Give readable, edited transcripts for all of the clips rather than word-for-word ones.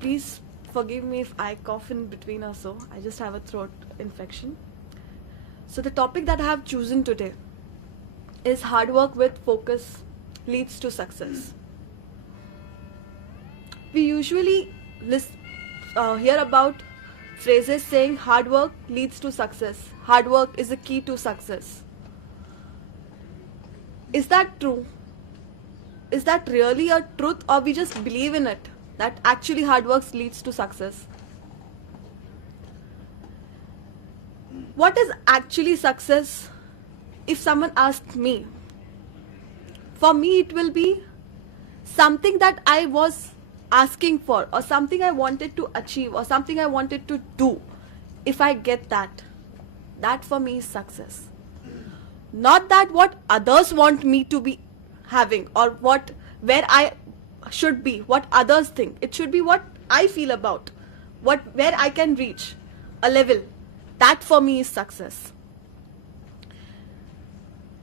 Please forgive me if I cough in between or so. I just have a throat infection. So the topic that I have chosen today is hard work with focus leads to success. We usually hear about phrases saying hard work leads to success. Hard work is the key to success. Is that true? Is that really a truth, or we just believe in it that actually hard work leads to success? What is actually success? If someone asks me, for me it will be something that I was asking for, or something I wanted to achieve, or something I wanted to do. If I get that, that for me is success. Not that what others want me to be having, or where I should be, what others think. It should be what I feel about, where I can reach a level. That for me is success.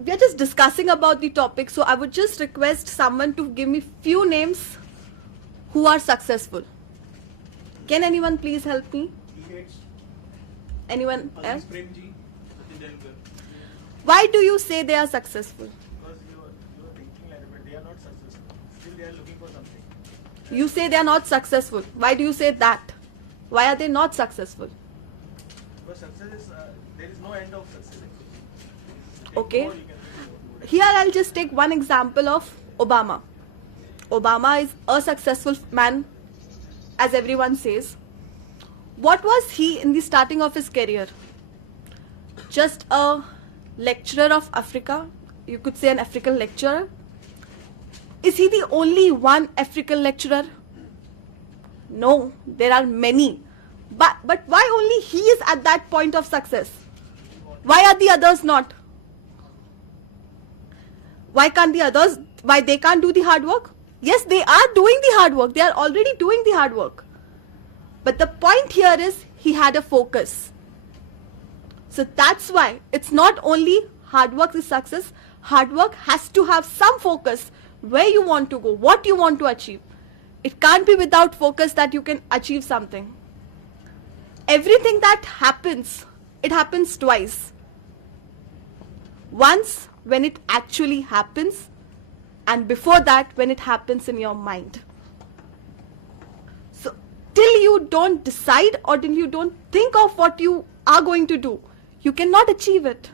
We are just discussing about the topic, so I would just request someone to give me few names who are successful. Can anyone please help me? Anyone else? Why do you say they are successful? Because you are thinking like that, but they are not successful. Still they are looking for something. You say they are not successful. Why do you say that? Why are they not successful? Because success is, there is no end of success. Okay. Here I'll just take one example of Obama. Obama is a successful man, as everyone says. What was he in the starting of his career? Just a lecturer of Africa. You could say an African lecturer. Is he the only one African lecturer? No, there are many. But why only he is at that point of success? Why are the others not? Why can't the others, why they can't do the hard work? Yes, they are doing the hard work. They are already doing the hard work. But the point here is he had a focus. So that's why it's not only hard work is success. Hard work has to have some focus, where you want to go, what you want to achieve. It can't be without focus that you can achieve something. Everything that happens, it happens twice. Once when it actually happens, and before that when it happens in your mind. So till you don't decide, or till you don't think of what you are going to do, you cannot achieve it.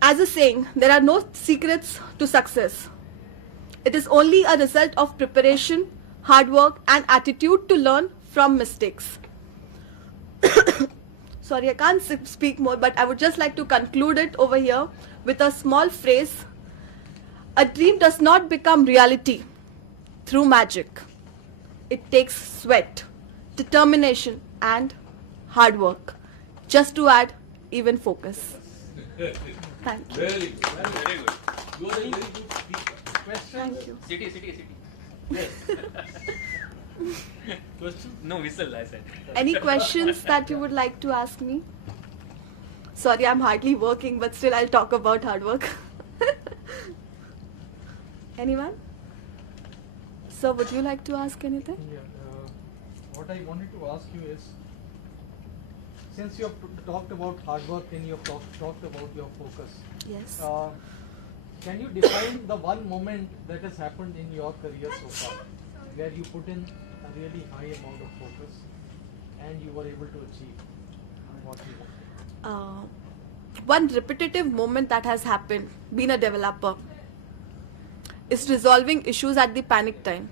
As a saying, there are no secrets to success. It is only a result of preparation, hard work, and attitude to learn from mistakes. Sorry, I can't speak more, but I would just like to conclude it over here with a small phrase. A dream does not become reality through magic. It takes sweat, determination, and hard work. Just to add, even focus. Thank you. Very good. Very good. You are a very good speaker. Thank you. City. Yes. Question? No whistle, I said. Any questions that you would like to ask me? Sorry, I'm hardly working, but still I'll talk about hard work. Anyone? Sir, would you like to ask anything? Yeah, what I wanted to ask you is, since you have talked about hard work and you have talked about your focus, Yes. can you define the one moment that has happened in your career so far, where you put in a really high amount of focus and you were able to achieve what you wanted? One repetitive moment that has happened, being a developer, is resolving issues at the panic time,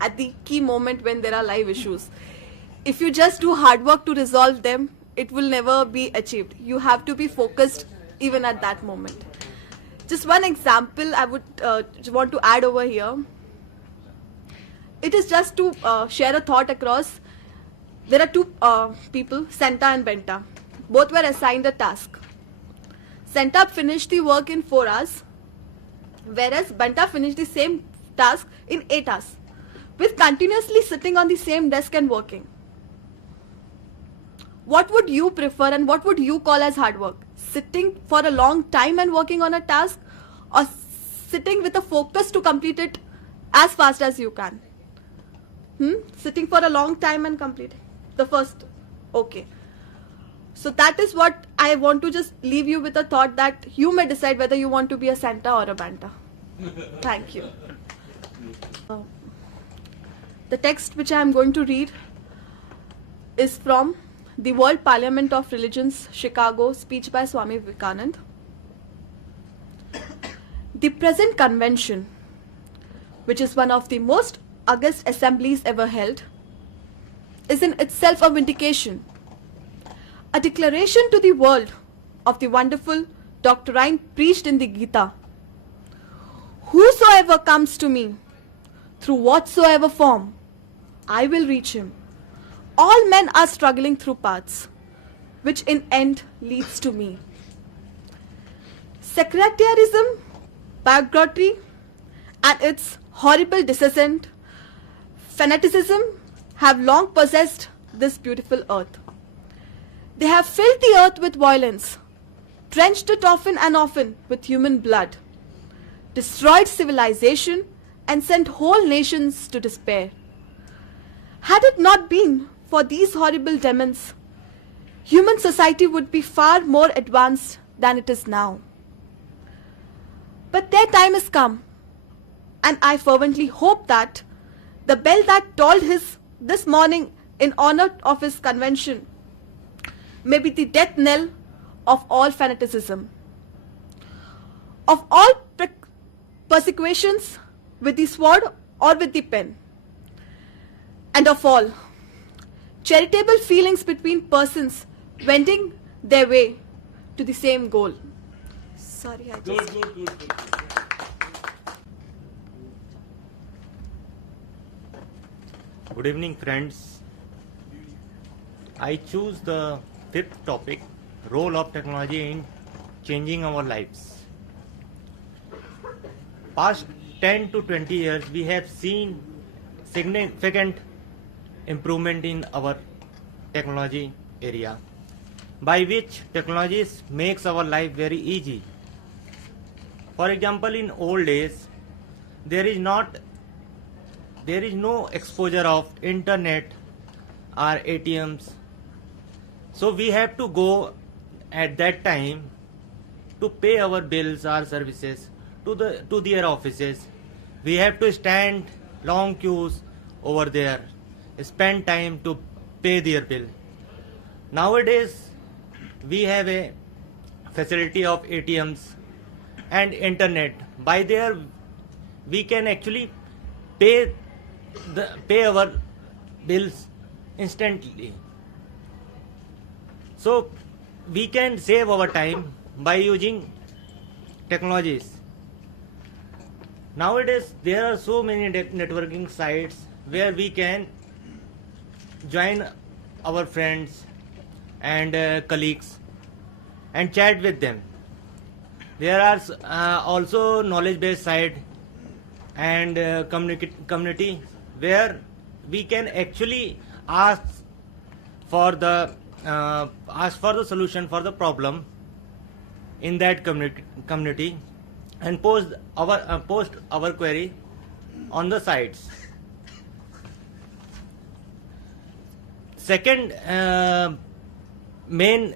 at the key moment when there are live issues. If you just do hard work to resolve them, it will never be achieved. You have to be focused even at that moment. Just one example I would want to add over here. It is just to share a thought across. There are two people, Santa and Benta. Both were assigned a task. Santa finished the work in 4 hours, whereas Benta finished the same task in 8 hours, with continuously sitting on the same desk and working. What would you prefer and what would you call as hard work? Sitting for a long time and working on a task, or sitting with a focus to complete it as fast as you can? Sitting for a long time and completing the first. Okay. So that is what I want to just leave you with a thought that you may decide whether you want to be a Santa or a Banta. Thank you. The text which I am going to read is from the World Parliament of Religions, Chicago, speech by Swami Vivekananda. The present convention, which is one of the most august assemblies ever held, is in itself a vindication, a declaration to the world of the wonderful doctrine preached in the Gita. Whosoever comes to me, through whatsoever form, I will reach him. All men are struggling through paths, which in end leads to me. Sectarianism, bigotry, and its horrible descent, fanaticism, have long possessed this beautiful earth. They have filled the earth with violence, drenched it often and often with human blood, destroyed civilization, and sent whole nations to despair. Had it not been for these horrible demons, human society would be far more advanced than it is now. But their time is come, and I fervently hope that the bell that tolled this morning in honor of his convention may be the death knell of all fanaticism, of all persecutions with the sword or with the pen, and of all charitable feelings between persons wending their way to the same goal. Sorry, I just... Good. Good evening, friends. I choose the fifth topic, role of technology in changing our lives. Past 10 to 20 years, we have seen significant improvement in our technology area, by which technologies makes our life very easy. For example, in old days, there is no exposure of internet or ATMs. So we have to go at that time to pay our bills or services to their offices. We have to stand long queues over there, spend time to pay their bill. Nowadays, we have a facility of ATMs and internet. By there, we can actually pay our bills instantly. So we can save our time by using technologies. Nowadays, there are so many networking sites where we can join our friends and colleagues and chat with them. There are also knowledge-based site and community where we can actually ask for the solution for the problem in that community and post our query on the sites. Second main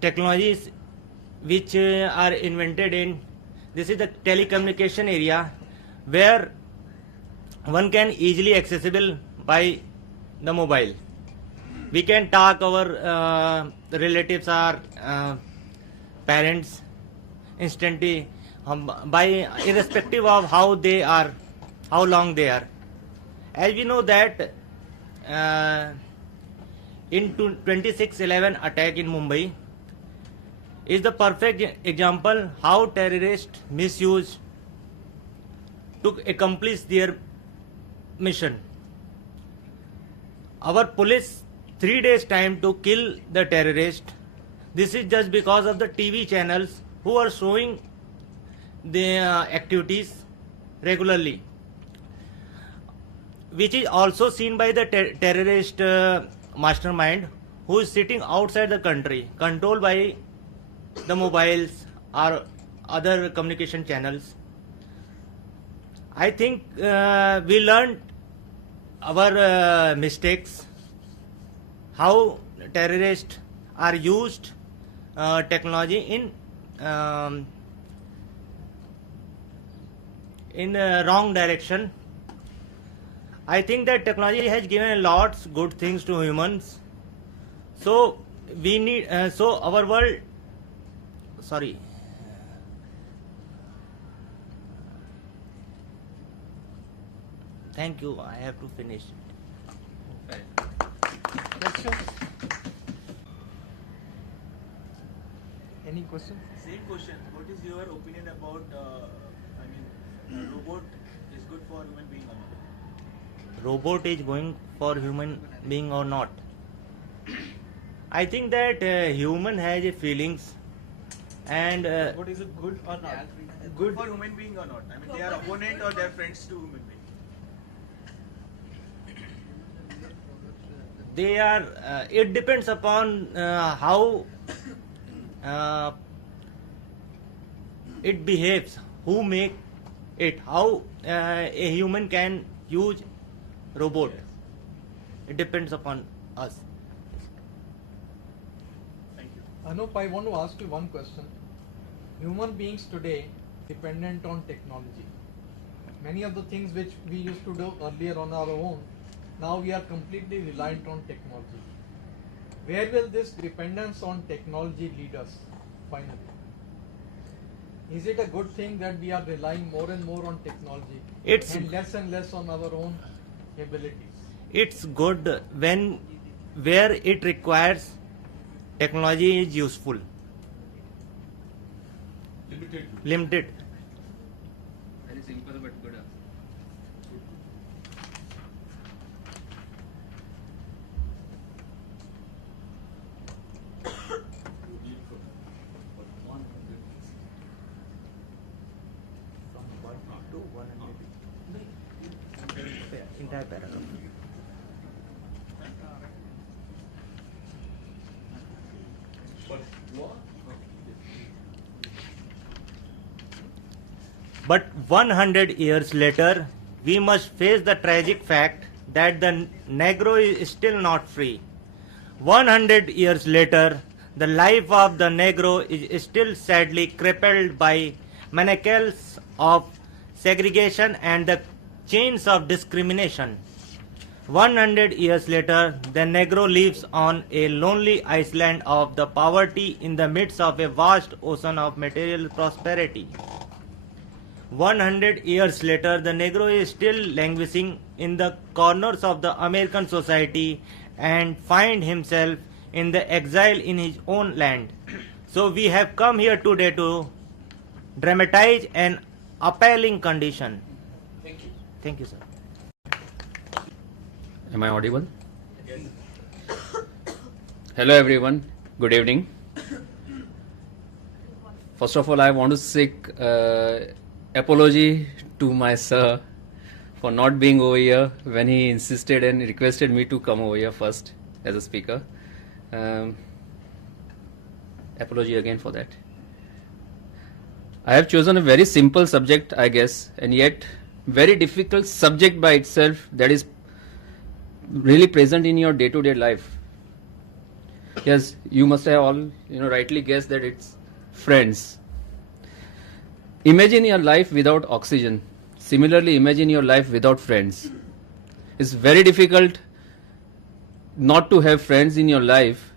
technologies which are invented in this is the telecommunication area, where one can easily accessible by the mobile. We can talk our relatives or parents instantly by irrespective of how long they are. As we know that in 26/11 attack in Mumbai is the perfect example how terrorists misuse to accomplish their mission. Our police 3 days time to kill the terrorist. This is just because of the TV channels who are showing the activities regularly, which is also seen by the terrorist mastermind who is sitting outside the country, controlled by the mobiles or other communication channels. I think we learned our mistakes, how terrorists are used technology in wrong direction. I think that technology has given lots good things to humans. So we need so our world. Sorry. Thank you. I have to finish. Questions? Any questions? Same question. What is your opinion about, robot is good for human being or not? Robot is going for human being or not? I think that human has feelings, and What is it good or not? Good for human being or not? I mean, they are opponent or they are friends to human being. they are. It depends upon how it behaves, who make it, how a human can use robot. It depends upon us. Thank you. Anup, I want to ask you one question. Human beings today dependent on technology. Many of the things which we used to do earlier on our own, now we are completely reliant on technology. Where will this dependence on technology lead us finally? Is it a good thing that we are relying more and more on technology and less on our own abilities? It's good when where it requires technology is useful. Limited. Very simple but good answer. Entire paragraph. But 100 years later, we must face the tragic fact that the Negro is still not free. 100 years later, the life of the Negro is still sadly crippled by manacles of segregation and the chains of discrimination. 100 years later, the Negro lives on a lonely island of the poverty in the midst of a vast ocean of material prosperity. 100 years later, the Negro is still languishing in the corners of the American society and find himself in the exile in his own land. So we have come here today to dramatize an appalling condition. Thank you. Thank you, sir. Am I audible? Yes. Hello everyone, good evening. First of all, I want to seek apology to my sir for not being over here when he insisted and requested me to come over here first as a speaker. Apology again for that. I have chosen a very simple subject, I guess, and yet very difficult subject by itself that is really present in your day-to-day life. Yes, you must have all rightly guessed that it's friends. Imagine your life without oxygen. Similarly, imagine your life without friends. It's very difficult not to have friends in your life,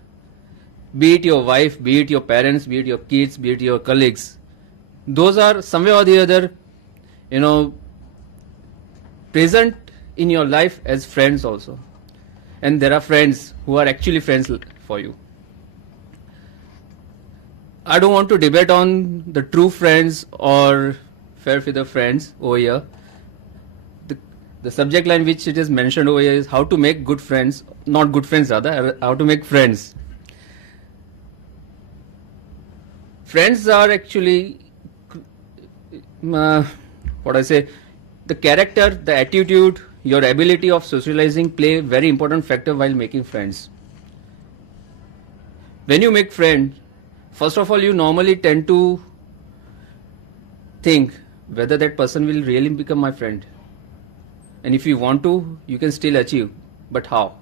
be it your wife, be it your parents, be it your kids, be it your colleagues. Those are somewhere or the other, present in your life as friends also. And there are friends who are actually friends for you. I don't want to debate on the true friends or fair feather friends over here. The subject line which it is mentioned over here is how to make good friends, not good friends rather, how to make friends. Friends are actually, the character, the attitude, your ability of socializing play a very important factor while making friends. When you make friends, first of all, you normally tend to think whether that person will really become my friend. And if you want to, you can still achieve. But how?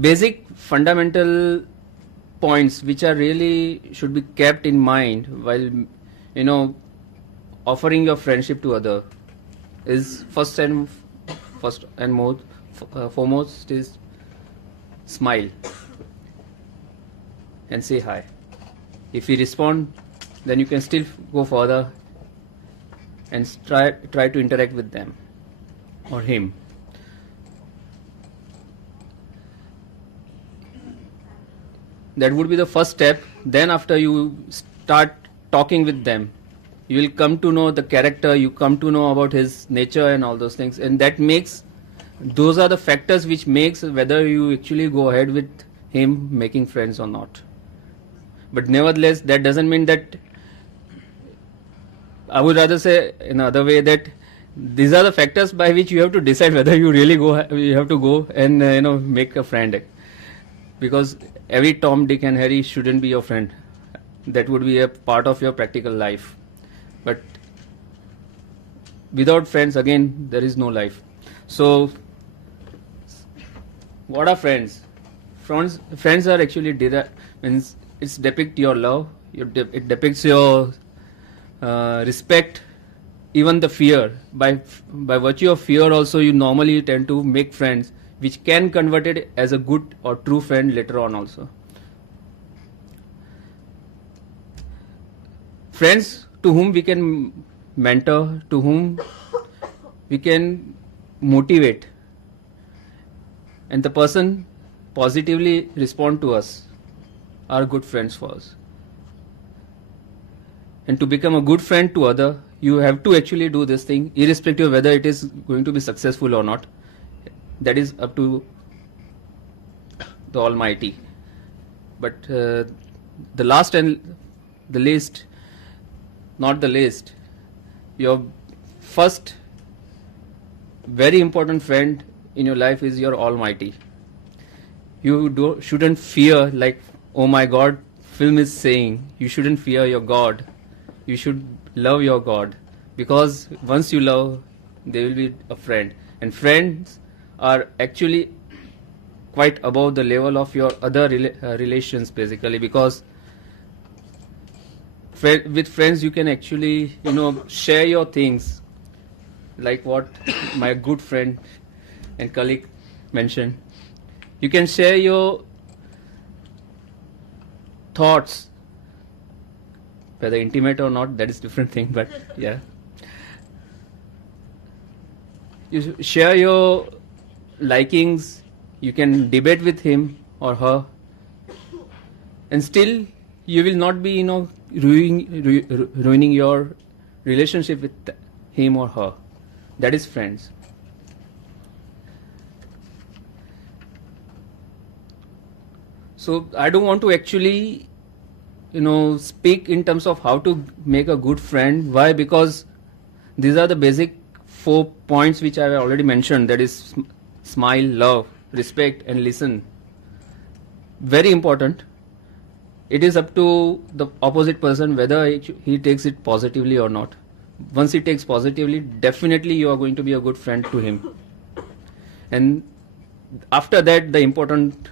Basic fundamental points which are really should be kept in mind while offering your friendship to other is first and foremost is smile and say hi. If he respond, then you can still go further and try to interact with them or him. That would be the first step. Then after you start talking with them, you will come to know the character, you come to know about his nature and all those things, and those are the factors which makes whether you actually go ahead with him making friends or not. But nevertheless, that doesn't mean that, I would rather say in another way that these are the factors by which you have to decide whether you really have to go and make a friend. Because every Tom, Dick and Harry shouldn't be your friend. That would be a part of your practical life. But without friends, again, there is no life. So, what are friends? Friends are actually means it's depict your love. It depicts your respect, even the fear. By virtue of fear, also you normally tend to make friends, which can convert it as a good or true friend later on also. Friends to whom we can mentor, to whom we can motivate, and the person positively respond to us are good friends for us. And to become a good friend to other, you have to actually do this thing, irrespective of whether it is going to be successful or not. That is up to the Almighty. But the last and the least, not the least, your first very important friend in your life is your Almighty. You shouldn't fear, like, oh my God, film is saying, you shouldn't fear your God. You should love your God, because once you love, they will be a friend. And friends are actually quite above the level of your other relations, basically, because with friends you can actually share your things, like what my good friend and colleague mentioned. You can share your thoughts, whether intimate or not, that is different thing, but yeah. You share your likings, you can debate with him or her, and still you will not be ruining your relationship with him or her. That is friends. So I don't want to actually speak in terms of how to make a good friend. Why? Because these are the basic 4 points which I have already mentioned, that is smile, love, respect and listen. Very important. It is up to the opposite person whether he takes it positively or not. Once he takes positively, definitely you are going to be a good friend to him. And after that, the important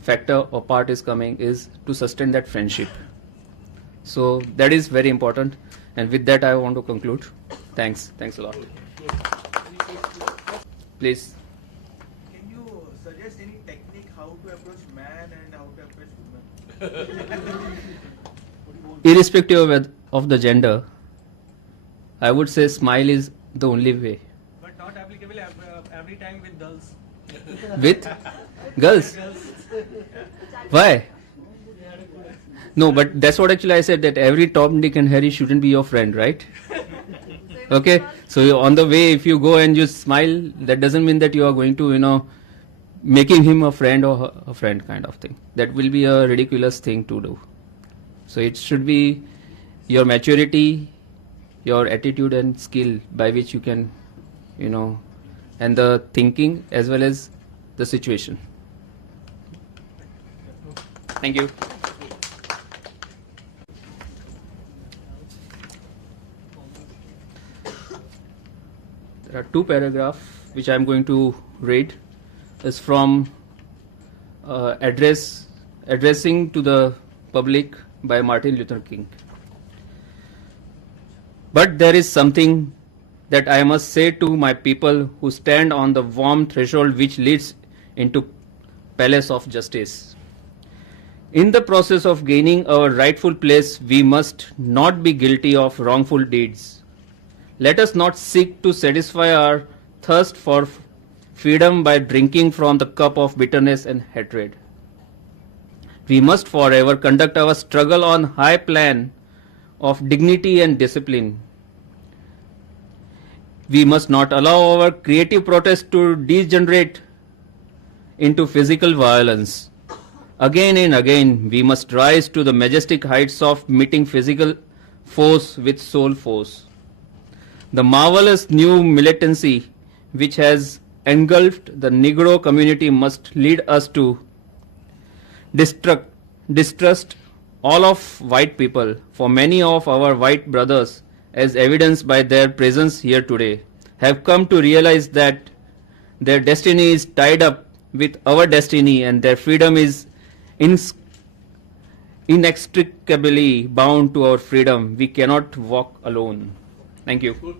factor or part is coming is to sustain that friendship. So that is very important, and with that I want to conclude. Thanks a lot. Please. Can you suggest any technique how to approach man and how to approach woman? Irrespective of the gender, I would say smile is the only way. But not applicable every time with girls. With girls? Why? No, but that's what actually I said, that every Tom, Dick and Harry shouldn't be your friend, right? Okay, so on the way, if you go and you smile, that doesn't mean that you are going to, making him a friend or a friend kind of thing. That will be a ridiculous thing to do. So it should be your maturity, your attitude and skill by which you can, and the thinking as well as the situation. Thank you. There are two paragraphs which I am going to read. Is from addressing to the public by Martin Luther King. But there is something that I must say to my people who stand on the warm threshold which leads into palace of justice. In the process of gaining our rightful place, we must not be guilty of wrongful deeds. Let us not seek to satisfy our thirst for freedom by drinking from the cup of bitterness and hatred. We must forever conduct our struggle on high plan of dignity and discipline. We must not allow our creative protest to degenerate into physical violence. Again and again, we must rise to the majestic heights of meeting physical force with soul force. The marvelous new militancy which has engulfed the Negro community must lead us to distrust all of white people, for many of our white brothers, as evidenced by their presence here today, have come to realize that their destiny is tied up with our destiny and their freedom is inextricably bound to our freedom. We cannot walk alone. Thank you.